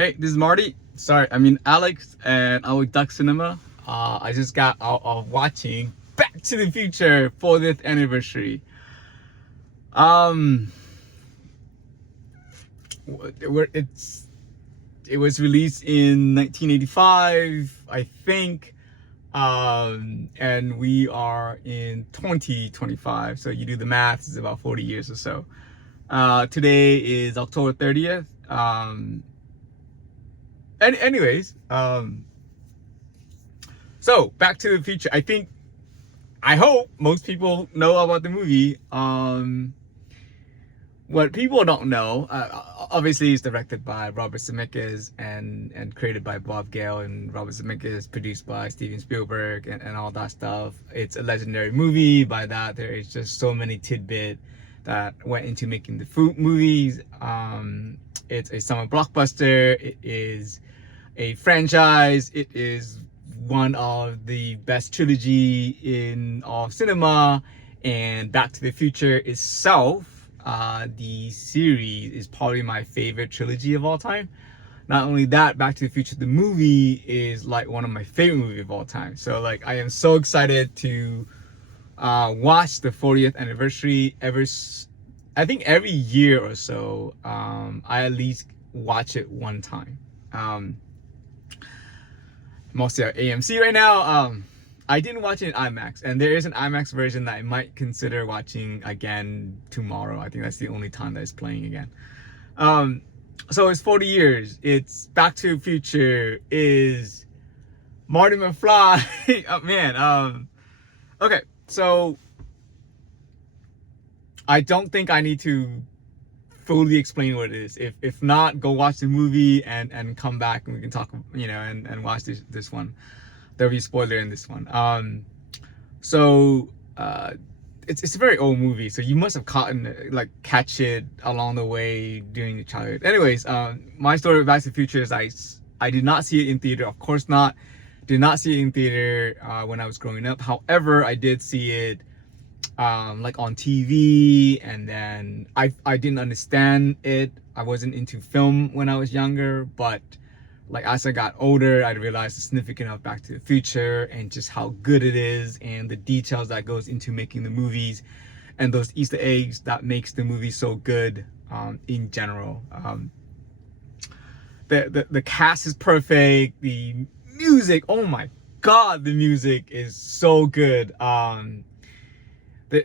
Hey, this is Marty. Sorry, I mean Alex, and I'm with Duck Cinema. I just got out of watching Back to the Future 40th anniversary. Um, it was released in 1985, I think, and we are in 2025. So you do the math; it's about 40 years or so. Today is October 30th. So Back to the Future. I hope most people know about the movie. What people don't know, obviously, it's directed by Robert Zemeckis and created by Bob Gale and Robert Zemeckis, produced by Steven Spielberg and all that stuff. It's a legendary movie. By that, there is just so many tidbits that went into making the movies. It's a summer blockbuster. It is a franchise. It is one of the best trilogy in all of cinema, and Back to the Future itself, the series, is probably my favorite trilogy of all time. Not only that, Back to the Future the movie is like one of my favorite movies of all time. So like I am so excited to watch the 40th anniversary. I think every year or so, I at least watch it one time. Mostly at AMC right now. I didn't watch it in IMAX, and there is an IMAX version that I might consider watching again tomorrow. I think that's the only time that it's playing again. So it's 40 years. It's Back to the Future is Marty McFly. Oh man. Okay, so I don't think I need to fully explain what it is. If not, go watch the movie and come back and we can talk, and watch this one. There'll be a spoiler in this one. It's a very old movie, so you must have catch it along the way during your childhood. Anyways, my story with Back to the Future is I did not see it in theater. Of course not. Did not see it in theater when I was growing up. However, I did see it like on TV, and then I didn't understand it. I wasn't into film when I was younger, but like as I got older, I realized the significance of Back to the Future and just how good it is, and the details that goes into making the movies, and those Easter eggs that makes the movie so good in general. The cast is perfect. The music, oh my god, the music is so good.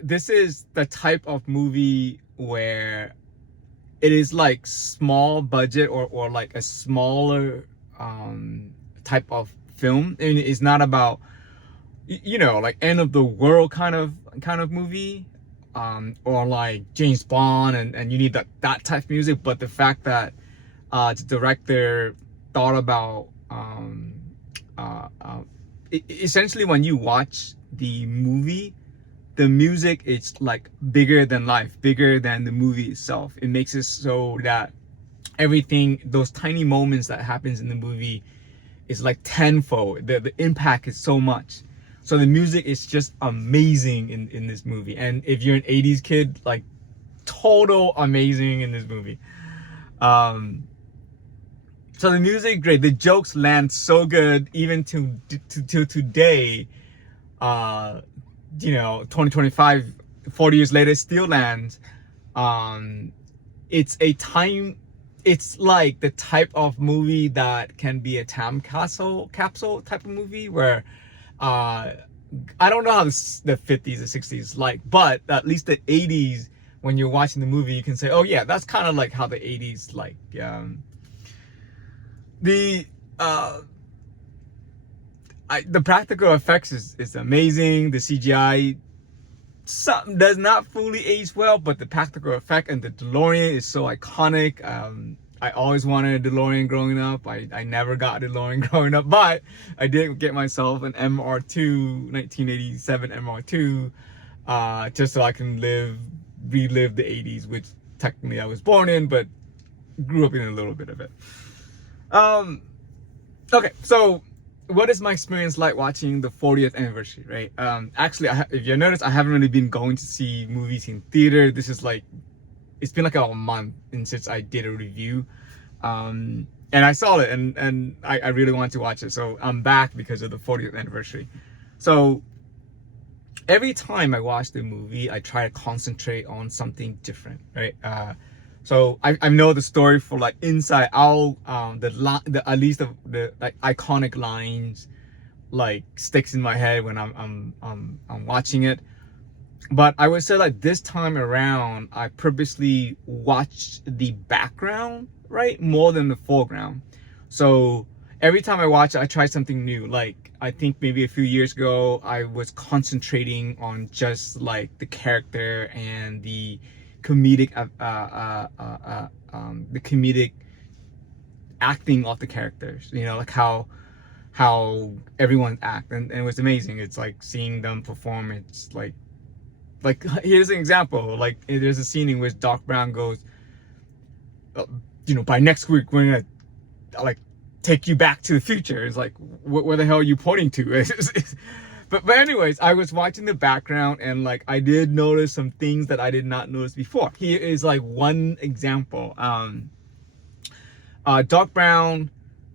This is the type of movie where it is like small budget or like a smaller type of film, and it's not about like end of the world kind of movie, or like James Bond and you need that type of music. But the fact that the director thought about essentially, when you watch the movie, the music is like bigger than life, bigger than the movie itself. It makes it so that everything, those tiny moments that happens in the movie, is like tenfold. The impact is so much. So the music is just amazing in this movie. And if you're an 80s kid, like total amazing in this movie. So the music, great. The jokes land so good, even to today. 2025, 40 years later, still lands. It's like the type of movie that can be a time capsule type of movie where I don't know how the 50s or 60s like, but at least the 80s, when you're watching the movie, you can say, oh yeah, that's kind of like how the 80s like. The practical effects is amazing. The CGI does not fully age well, but the practical effect and the DeLorean is so iconic. I always wanted a DeLorean growing up. I never got a DeLorean growing up, but I did get myself an MR2, 1987 MR2, just so I can relive the 80s, which technically I was born in, but grew up in a little bit of it. Okay, so what is my experience like watching the 40th anniversary, right? Actually, if you notice, I haven't really been going to see movies in theater. This is like, it's been like a month since I did a review. and I saw it, and I really wanted to watch it. So I'm back because of the 40th anniversary. So every time I watch the movie, I try to concentrate on something different, right? So I know the story for like Inside Out, the at least the like iconic lines like sticks in my head when I'm watching it. But I would say like this time around, I purposely watched the background, right, more than the foreground. So every time I watch it, I try something new. Like I think maybe a few years ago, I was concentrating on just like the character and the comedic acting of the characters. You know, like how everyone act, and it was amazing. It's like seeing them perform. It's like here's an example. Like there's a scene in which Doc Brown goes, by next week we're gonna like take you back to the future. It's like, where the hell are you pointing to? But anyways, I was watching the background, and like I did notice some things that I did not notice before. Here is like one example. Doc Brown,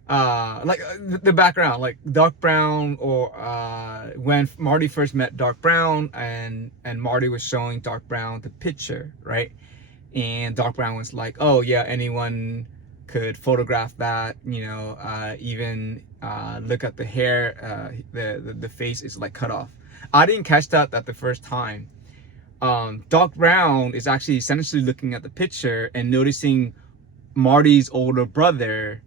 the background, like Doc Brown, or when Marty first met Doc Brown, and Marty was showing Doc Brown the picture, right? And Doc Brown was like, oh yeah, anyone could photograph that, even look at the hair, the face is like cut off. I didn't catch that the first time. Doc Brown is actually essentially looking at the picture and noticing Marty's older brother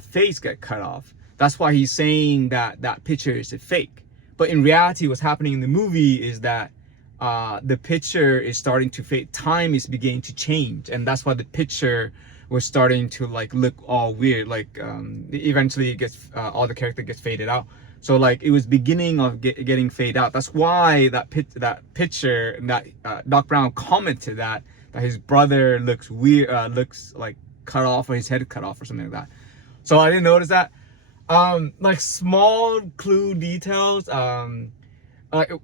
face get cut off. That's why he's saying that picture is a fake. But in reality, what's happening in the movie is that the picture is starting to fade. Time is beginning to change, and that's why the picture was starting to like look all weird. Like eventually, it gets all the character gets faded out. So like it was beginning of getting faded out. That's why that picture that Doc Brown commented that his brother looks weird, looks like cut off, or his head cut off or something like that. So I didn't notice that. Like small clue details.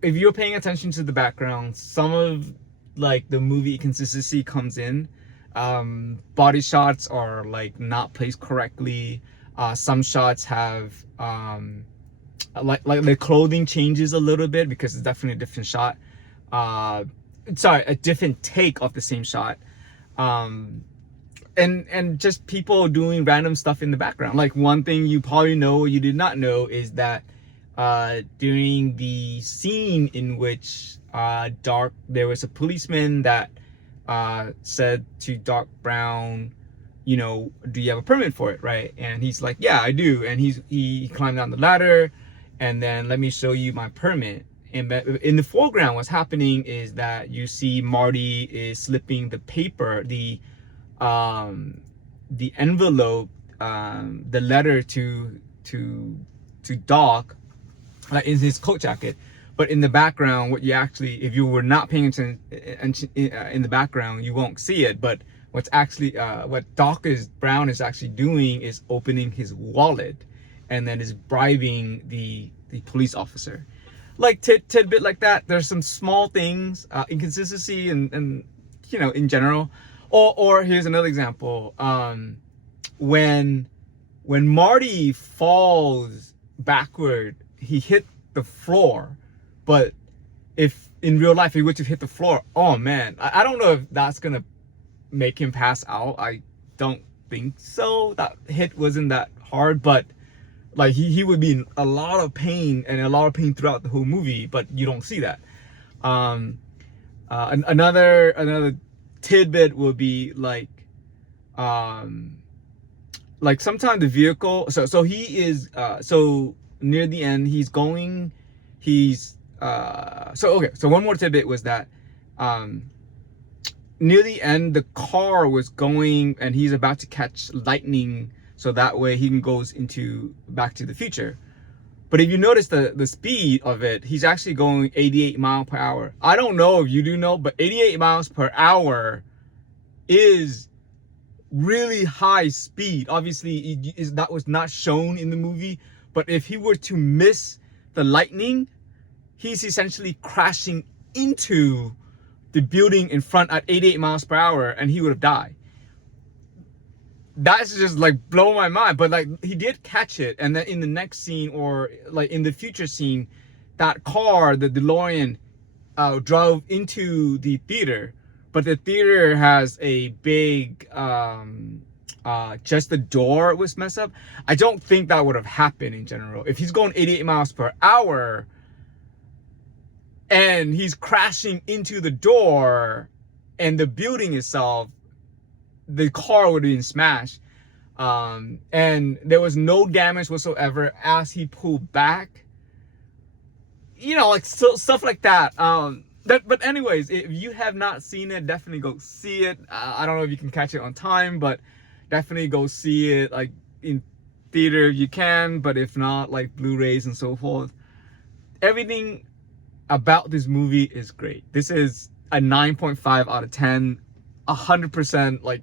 If you're paying attention to the background, some of like the movie consistency comes in. Body shots are like not placed correctly. Some shots have like the clothing changes a little bit because it's definitely a different shot. A different take of the same shot. And just people doing random stuff in the background. Like one thing you probably know or you did not know is that during the scene in which there was a policeman that said to Doc Brown, do you have a permit for it, right? And he's like, yeah, I do. And he climbed down the ladder, and then let me show you my permit. And in the foreground, what's happening is that you see Marty is slipping the paper, the envelope, the letter to Doc, like in his coat jacket. But in the background, what you actually, if you were not paying attention in the background, you won't see it. But what's actually, what Doc Brown is actually doing is opening his wallet, and then is bribing the police officer. Like tidbit like that. There's some small things, inconsistency, and in general. Or here's another example. When Marty falls backward, he hit the floor. But if in real life he would have hit the floor, oh man, I don't know if that's gonna make him pass out. I don't think so. That hit wasn't that hard, but like he would be in a lot of pain, and a lot of pain throughout the whole movie, but you don't see that. Another tidbit would be like sometimes the vehicle, so he is so near the end so one more tidbit was that near the end the car was going, and he's about to catch lightning, so that way he can goes into Back to the Future. But if you notice the speed of it, he's actually going 88 miles per hour. I don't know if you do know, but 88 miles per hour is really high speed. Obviously that was not shown in the movie, but if he were to miss the lightning, he's essentially crashing into the building in front at 88 miles per hour, and he would have died. that's just like blow my mind. But like he did catch it, and then in the next scene, or like in the future scene, that car, the DeLorean, drove into the theater, but the theater has a big just the door was messed up. I don't think that would have happened in general. If he's going 88 miles per hour and he's crashing into the door and the building itself, the car would have been smashed. And there was no damage whatsoever as he pulled back. You know, like so, stuff like that. But anyways, if you have not seen it, definitely go see it. I don't know if you can catch it on time, but definitely go see it like in theater if you can. But if not, like Blu-rays and so forth. Everything about this movie is great. This is a 9.5 out of 10, 100%, like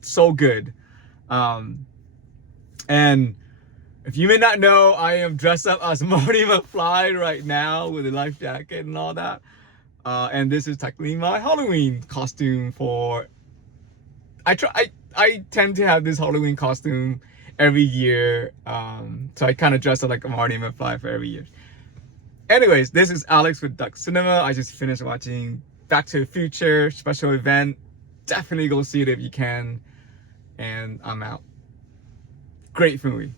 so good. And if you may not know, I am dressed up as Marty McFly right now with a life jacket and all that. And this is technically my Halloween costume for. I tend to have this Halloween costume every year. So I kind of dress up like Marty McFly for every year. Anyways, this is Alex with Duck Cinema. I just finished watching Back to the Future special event. Definitely go see it if you can. And I'm out. Great movie.